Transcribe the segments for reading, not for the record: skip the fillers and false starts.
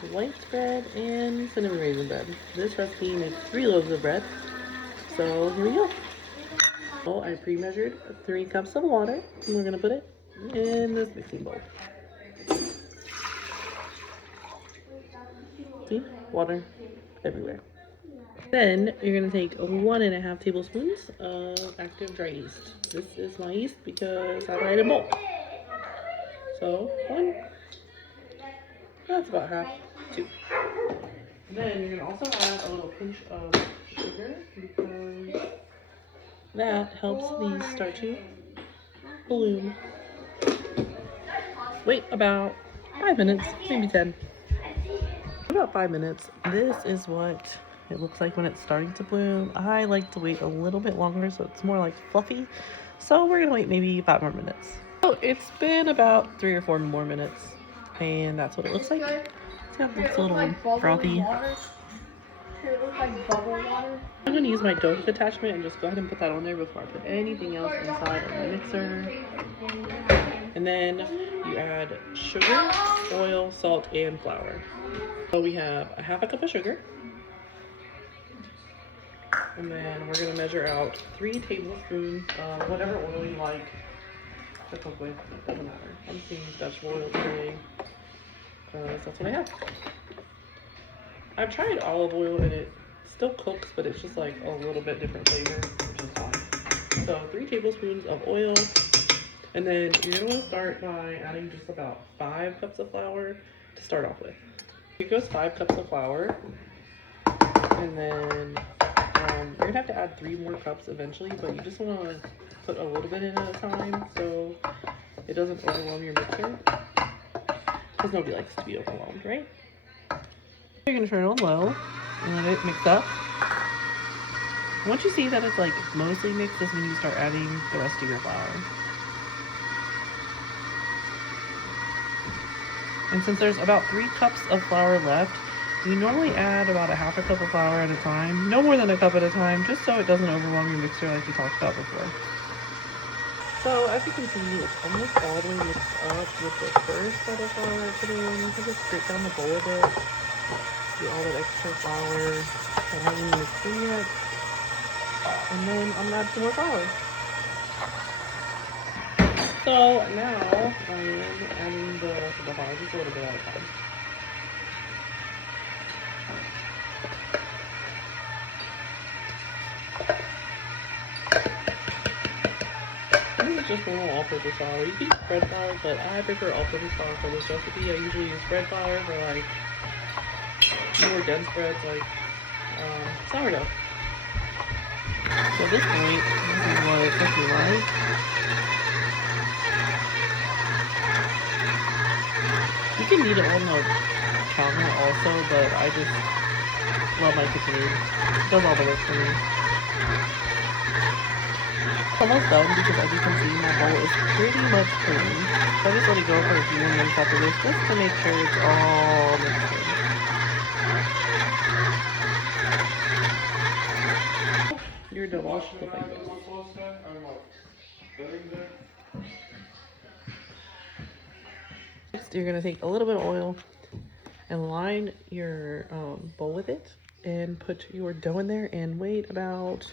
some white bread and cinnamon raisin bread. This recipe makes 3 loaves of bread. So here we go. So I pre-measured 3 cups of water, and we're gonna put it in this mixing bowl. See? Water everywhere. Then you're gonna take 1.5 tablespoons of active dry yeast. This is my yeast because I buy it in bulk. So 1, that's about half, 2. Then you're gonna also add a little pinch of sugar because that helps these start to bloom. Wait about 5 minutes, maybe 10. About 5 minutes. This is what it looks like when it's starting to bloom. I like to wait a little bit longer so it's more like fluffy. So we're gonna wait maybe 5 more minutes. So it's been about 3 or 4 more minutes, and that's what it looks like. It's got this little frothy. It looks like bubble water. I'm going to use my dough attachment and just go ahead and put that on there before I put anything else inside of the mixer. And then you add sugar, oil, salt, and flour. So we have a 1/2 cup of sugar. And then we're going to measure out 3 tablespoons of whatever oil you like to cook with. It doesn't matter. I'm just using vegetable oil today because that's what I have. I've tried olive oil and it still cooks, but it's just like a little bit different flavor, which is fine. So 3 tablespoons of oil, and then you're gonna want to start by adding just about 5 cups of flour to start off with. Here goes 5 cups of flour, and then you're gonna have to add 3 more cups eventually, but you just want to put a little bit in at a time so it doesn't overwhelm your mixer, because nobody likes to be overwhelmed, right? You're gonna turn it on low and let it mix up. Once you see that it's like mostly mixed, is when you start adding the rest of your flour. And since there's about 3 cups of flour left, you normally add about a 1/2 cup of flour at a time, no more than a cup at a time, just so it doesn't overwhelm your mixer like we talked about before. So as you can see, it's almost all the way mixed up with the first set of flour I put in. You can just scrape down the bowl a bit. Get all that extra flour that hasn't even mixed in yet. And then I'm gonna add some more flour. So now I am adding the rest of the flour, just a little bit at a time. This is just normal all-purpose flour. You can use bread flour, but I prefer all-purpose flour for this recipe. I usually use bread flour for like more dense breads like sourdough. So at this point, this is what it's looking like. You can knead it on the counter also, but I just love my KitchenAid. It does all the work for me. It's almost done because as you can see, my bowl is pretty much clean. So I just let it go for a few more minutes after this just to make sure it's all mixed in. Your dough should look like this. Next, you're going to take a little bit of oil and line your bowl with it and put your dough in there and wait about,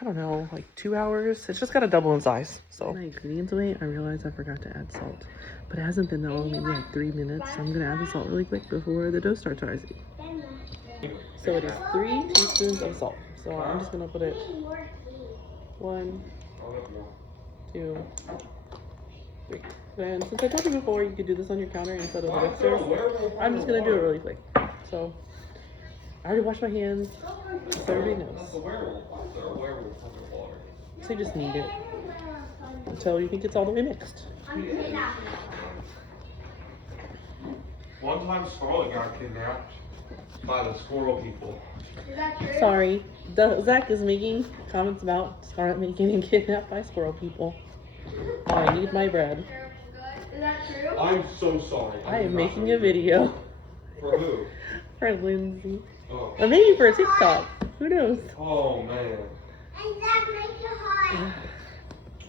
I don't know, like 2 hours. It's just got to double in size. So my ingredients away, I realized I forgot to add salt, but it hasn't been that long, maybe like 3 minutes. So I'm going to add the salt really quick before the dough starts rising. So it is 3 teaspoons of salt. So I'm just gonna put it 1, 2, 3. And since I told you before you could do this on your counter instead of the mixer, I'm just gonna do it really quick. So I already washed my hands, so everybody knows. So you just knead it until you think it's all the way mixed. One time Scarlett got kidnapped by the squirrel people. Is that true? Sorry, Zach is making comments about Scarlett getting kidnapped by squirrel people. I need my bread. Is that true? I'm so sorry. I am making a video. For who? For Lindsay. Oh. Or maybe for a TikTok. Who knows? Oh man. And Zach makes it hot.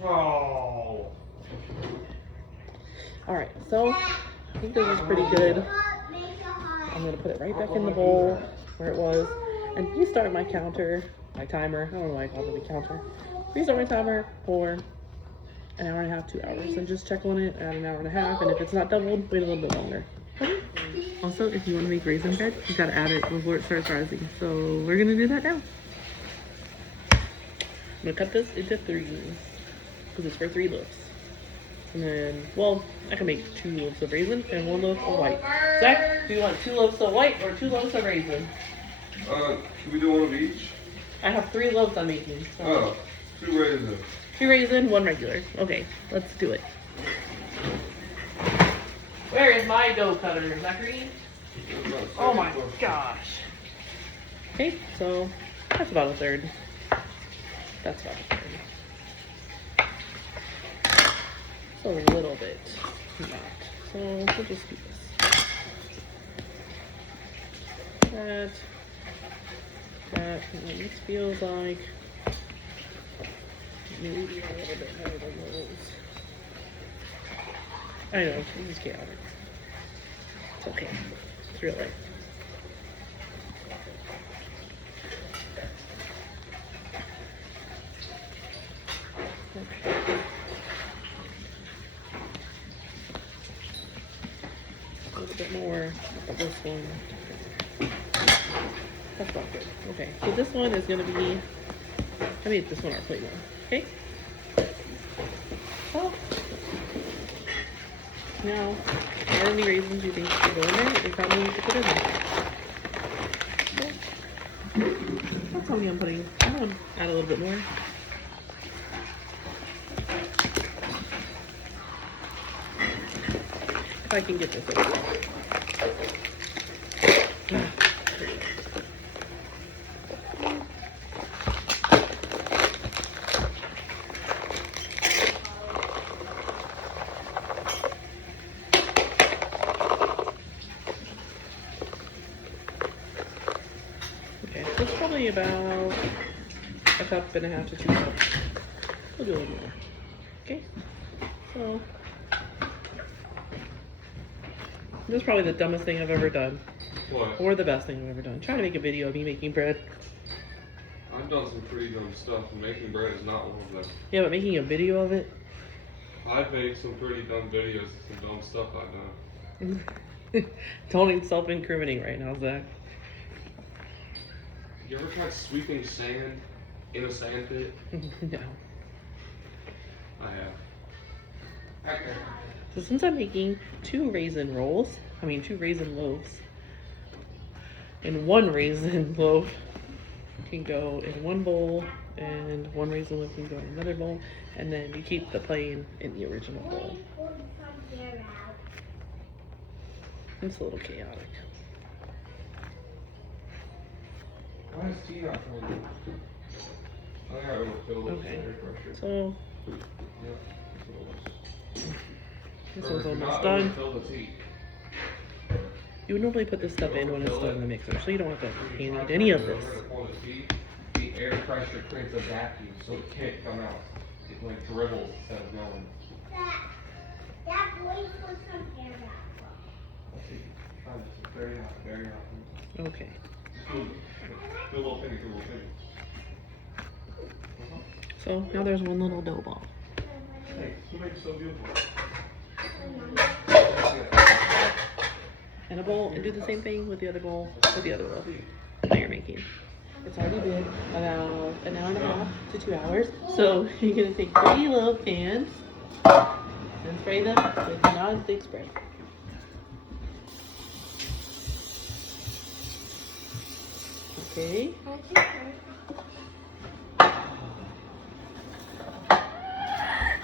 Oh. Alright, so I think this is pretty good. I'm gonna put it right back in the bowl where it was, and restart my counter, my timer. I don't know why I call it a counter. Restart my timer for an hour and a half, 2 hours, and just check on it at an hour and a half. And if it's not doubled, wait a little bit longer. Okay. Also, if you want to make raisin bread, you gotta add it before it starts rising. So we're gonna do that now. I'm gonna cut this into 3 because it's for 3 loaves. And then, well, I can make 2 loaves of raisin and 1 loaf of white. Zach, do you want 2 loaves of white or 2 loaves of raisin? Should we do one of each? I have 3 loaves I'm making. So. Oh, 2 raisins. 2 raisin, 1 regular. Okay, let's do it. Where is my dough cutter, Zachary? Oh my gosh. Okay, so that's about a third. That's about a third. So a little bit not. So we'll just do this. That. And then this feels like maybe a little bit more than those. I know, this is chaotic. It's okay. It's real life. Okay. A little bit more of this one. That's not good. Okay, so this one is gonna be, I made this one our plate one. Okay? So, now, how many raisins do you think should go in there? You probably need to put in there. So, that's how many I'm putting. I'm gonna add a little bit more. If I can get this over. It's probably about 1.5 cups to 2 cups. We'll do a little more. Okay, so this is probably the dumbest thing I've ever done. What? Or the best thing I've ever done. Trying to make a video of me making bread. I've done some pretty dumb stuff, and making bread is not one of them. Yeah, but making a video of it? I've made some pretty dumb videos of some dumb stuff I've done. Don't self-incriminate right now, Zach. You ever tried sweeping sand in a sand pit? No. I have. Okay. So since I'm making 2 raisin rolls, 2 raisin loaves, and 1 raisin loaf can go in 1 bowl, and 1 raisin loaf can go in another bowl, and then you keep the plain in the original bowl. It's a little chaotic. Why is tea not coming? I think I overfilled it with Okay. air pressure. So Yeah, that's what it was. this Or one's if you're almost not done. overfill the tea. You would normally put this stuff in when it's still in the mixer, so you don't have to hand any of this. The air pressure creates a vacuum, so it can't come out. It like dribbles instead of going. That boy put some air back. It's very hot, very hot. Okay. Do a little thing, do a little thing. So now there's 1 little dough ball. Hey, who made it so beautiful? In a bowl, and do the same thing with the other bowl, with the other loaf that you're making. It's already been about an hour and a half to 2 hours. So you're gonna take 3 little pans and spray them with non-stick spray. Okay.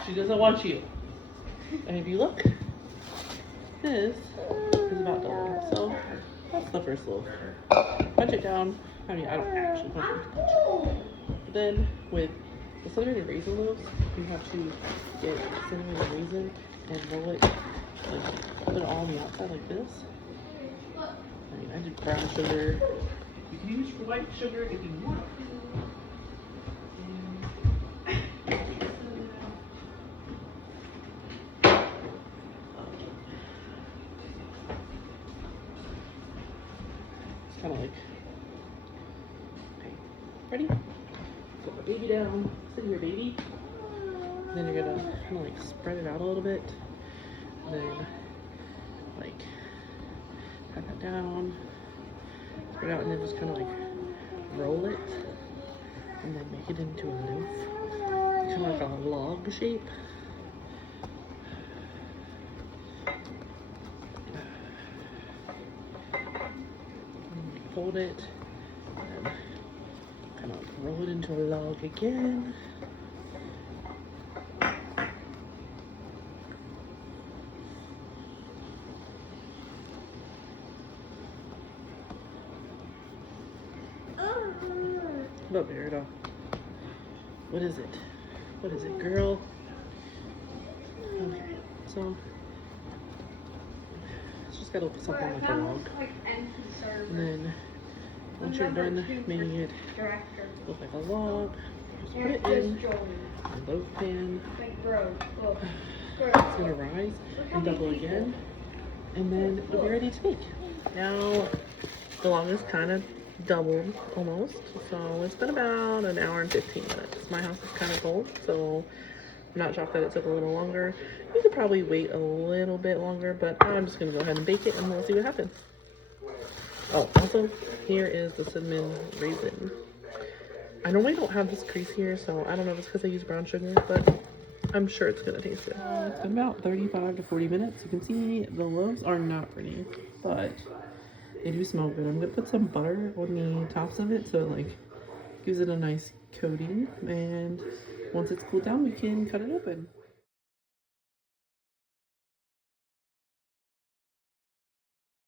She doesn't want you. And if you look, this is about done. So that's the first loaf. Punch it down. I don't actually punch it. But then with the cinnamon raisin loaves, you have to get cinnamon raisin and roll it, like put it all on the outside like this. I did brown sugar. You can use white sugar if you want. kind of like, okay, ready? Put the baby down, sit here baby. Then you're gonna kind of like spread it out a little bit. And then like pat that down, spread it out, and then just kind of like roll it. And then make it into a loaf. Kind of like a log shape. Fold it, and kind of roll it into a log again. What up, Erida? What is it? What is it, girl? Okay, so it's just gotta look something like a log. And then once you're done making it look like a log, just put it in a loaf pan. It's gonna rise and double again, and then it'll be ready to bake. Now the log is kind of doubled almost, so it's been about an hour and 15 minutes. My house is kind of cold, so I'm not shocked that it took a little longer. You could probably wait a little bit longer, but I'm just gonna go ahead and bake it and we'll see what happens. Oh, also, here is the cinnamon raisin. I normally don't have this crease here, so I don't know if it's because I use brown sugar, but I'm sure it's gonna taste good. It's been about 35 to 40 minutes. You can see the loaves are not pretty, but they do smell good. I'm gonna put some butter on the tops of it so it like gives it a nice coating, and once it's cooled down we can cut it open.